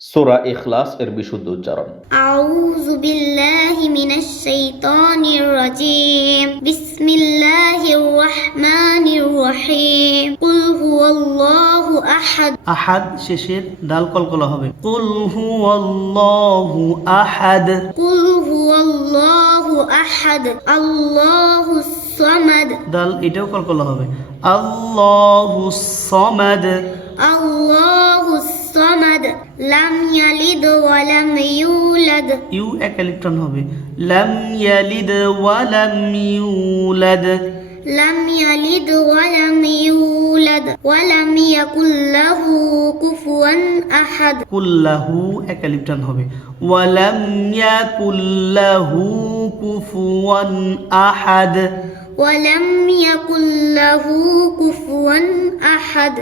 সূরা ইখলাস এর বিশুদ্ধ উচ্চারণ। আউযু বিল্লাহি মিনাশ শাইতানির রাজীম। বিসমিল্লাহির রাহমানির রহিম। কুল হুয়াল্লাহু আহাদ। আহাদ শেষের দাল কলকলা হবে। কুল হুয়াল্লাহু আহাদ। কুল হুয়াল্লাহু আহাদ। আল্লাহুস সামাদ। দাল এটাও কলকলা হবে। আল্লাহুস সামাদ। আল্লাহুস সামাদ। লাম ইয়ালিদ ওয়া লাম ইউলাদ। ইউ এক এলিফটান হবে। লাম ইয়ালিদ ওয়া লাম ইউলাদ। লাম ইয়ালিদ ওয়া লাম ইউলাদ ওয়া লাম ইয়াকুল লাহু কুফুয়ান আহাদ। কুল্লাহু এক এলিফটান হবে। ওয়া লাম ইয়াকুল লাহু কুফুয়ান আহাদ। ওয়া লাম ইয়াকুল লাহু কুফুয়ান আহাদ।